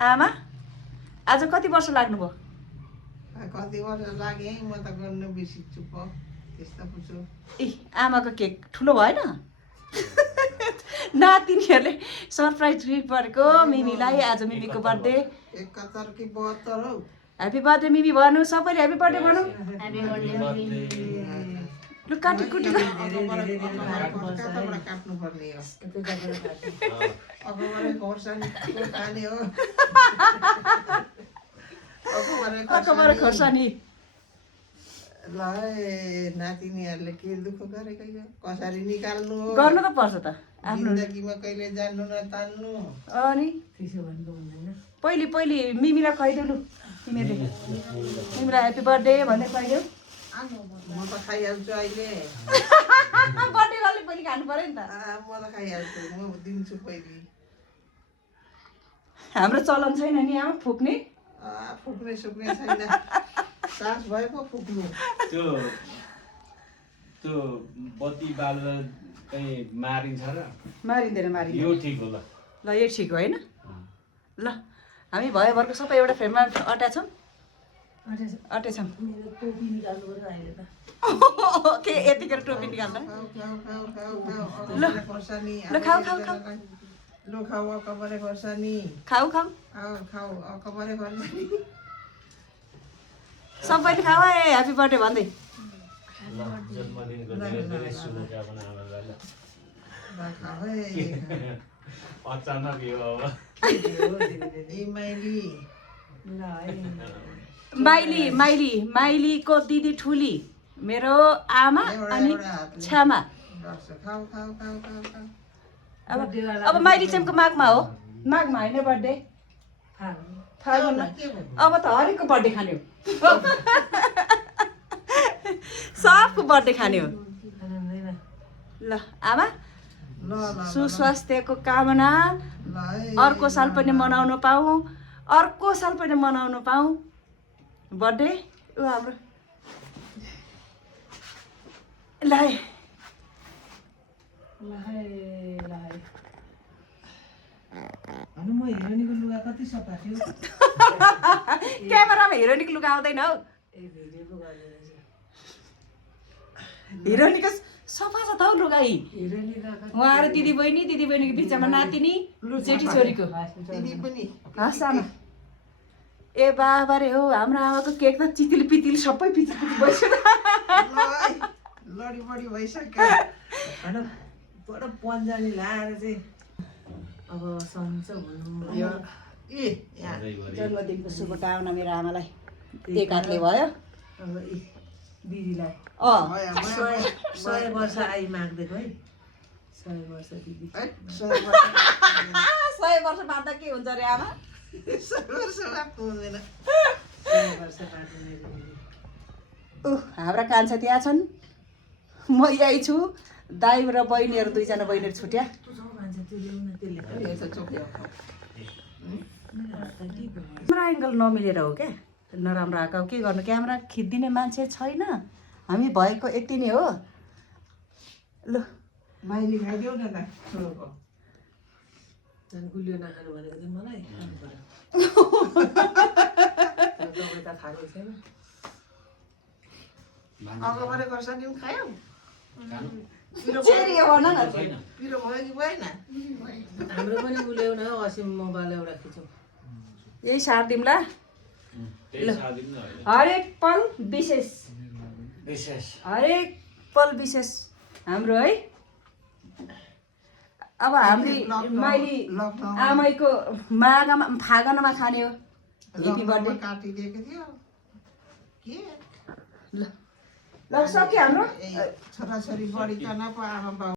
आमा आज कति वर्ष लाग्नुभयो? कति वर्ष लाग्यो म त गर्न बिर्सिन्छु पो त्यस्तो पुछु। ए आमाको केक ठुलो भएन? नातिनीहरूले सरप्राइज गिफ्ट गरेको मिमीलाई आज मिमीको बर्थडे 71 कि 72 हौ। ह्यापी बर्थडे मिमी भन्नु सबैले ह्यापी बर्थडे भनौँ। लु काटी कुटी ल। कताबाट काट्नु पर्ने हो अगोबारे खोर्सानी खाने हो अकबर खोर्सानी ल नातिनीहरूले के दुःख गरेको यो कसरी निकाल्नु हो गर्नु त पर्छ त आफ्नो जिन्दगीमा कहिले जान्नु न तान्नु। अनि पहिले पहिले मिमीलाई खुवाइदेऊ लु तिमीहरूले मिमीलाई ह्यापी बर्थडे भन्दै खुवाइदेऊ। म त खाइहाल्छु अहिले बर्थडे गर्ले पहिले खानु पर्यो नि त। म त खाइहाल्छु म दिन्छु पहिले। हाम्रो चलन छैन नि आमा फुक्ने फुक्ने सुक्ने छैन सास भए पो फुक्नु। त्यो बत्ती बालेर कहीँ मारिन्छ र मारिँदैन मारिँदैन यो ठिक हो ल यो ठिक हो होइन। ल हामी भयोभरको सबै एउटा फ्रेममा अट्याछौँ अटेछौँ के यतिखेर टोपी निकाल्दा ल ल खाऊ खाऊ खाऊ लो खाऊ अकबरे खोर्सानी खाऊ खाऊ खाऊ अकबरे खोर्सानी सबैले खाऊ है ह्यापी बर्थडे भन्दै। जन्मदिनको धेरै धेरै शुभकामना आमालाई ल। खाऊ है अचानक यो अब माइली माइली माइलीको दिदी ठुली मेरो आमा अनि छ्यामा। खाऊ खाऊ खाऊ खाऊ खाऊ अब माइली चेमको माघमा हो माघमा होइन बर्थडे फागुनमा। अब त हरेकको बर्थडे खाने हो सबको बर्थडे खाने हो। ल आमा सुस्वास्थ्यको कामना अर्को साल पनि मनाउनु पाऊँ अर्को साल पनि मनाउनु पाऊँ बर्थडे ऊ हाम्रो ल क्यामेरामा हिरोइनीको लुगा आउँदैन हौ हिरोइनीको सफा छ त हौ लुगा उहाँहरू दिदी बहिनीको बिचमा नातिनी जेठी छोरीको हस् आमा। ए बाबा रे हो हाम्रो आमाको केक त चितिल पितिल सबै पितिल भइसक्यो लडी बडी भइसक्यो बडो पन्जानी लाएर चाहिँ अब सन्च भन्नु यो जन्मदिनको शुभकामना मेरो आमालाई एक हातले भयो अब दिदीलाई 100 वर्ष आई माग्दिएको है 100 वर्ष दिदी 100 वर्ष बाँड्दा के हुन्छ रे आमा 100 वर्ष बाँड्नु हुँदैन 100 वर्ष बाँड्नु। हाम्रा कान्छा त्यहाँ छन् म यही छु दाइ र बहिनीहरू दुईजना बहिनीहरू छुट्या। क्यामेरा एङ्गल नमिलेर हो क्या नराम्रो आएको के गर्नु क्यामेरा खिचिदिने मान्छे छैन हामी भएको यति नै हो। ल माइली खाइदेऊ न त छोरोको गुलियो नखानु भनेको चाहिँ मलाई खानु पर्यो दबाई त खाएको छैन अगोबारे खोर्सानी पनि खायौ पिरो भयो न पिरो भयो कि भएन हाम्रो पनि गुलियो न असिम मोबाइल एउटा खिचौँ यही सार्दिउँला हरेक पल विशेष हरेक पल विशेष हाम्रो है। अब हामी माइली आमैको माघमा फागनमा खाने हो ह्यापी बर्थडे काटिदिएको थियो के ल सक्यो हाम्रो छोराछोरी बढिकन पो आमा बाउ